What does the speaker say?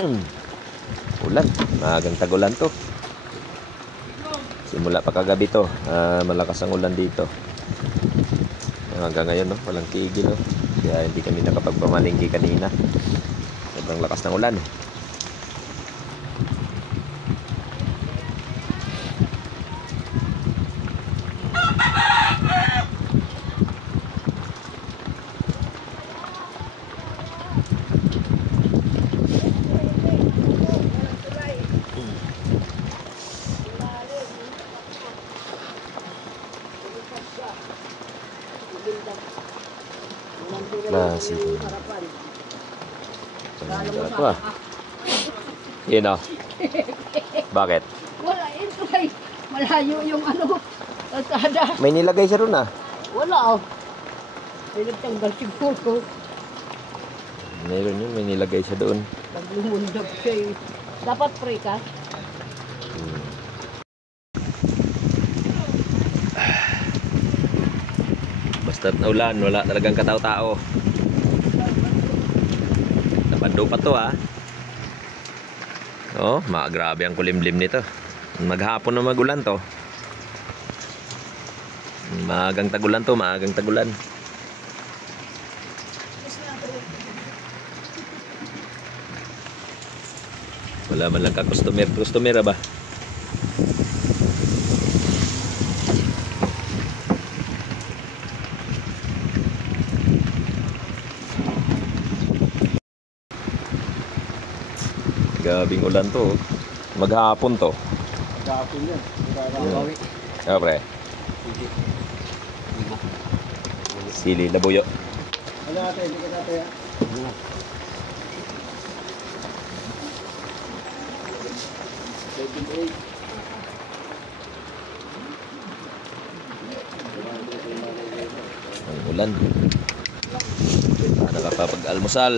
Ulan, maagang tagulan to. Simula pa kagabi to, malakas ang ulan dito. Hanggang ngayon, no, walang tigil, no. Kaya hindi kami nakapagpamalingki kanina. Sobrang lakas ng ulan. Klase ito. Ito ah. Yun o. Bakit? Wala, ito ay malayo yung ano, kalsada. May nilagay siya ron ah. Wala oh. May nagtanggal siguro. Mayroon yun, may nilagay siya doon. Naglumundog siya eh. Dapat pre ka? Basta't naulan, wala talagang katao-tao. Napando pa to ah. Oh, grabe ang kulimlim nito. Maghapon na magulan to. Maagang tagulan to, maagang tagulan. Wala man lang ka-customer ba? Gabing ulan to. Maghapon to. Maghapon yan. Magkakabawi. Yeah, pre. Sili, labuyo. Wala natin, hindi ka natin. Ang ulan. Nakapapag-almusal.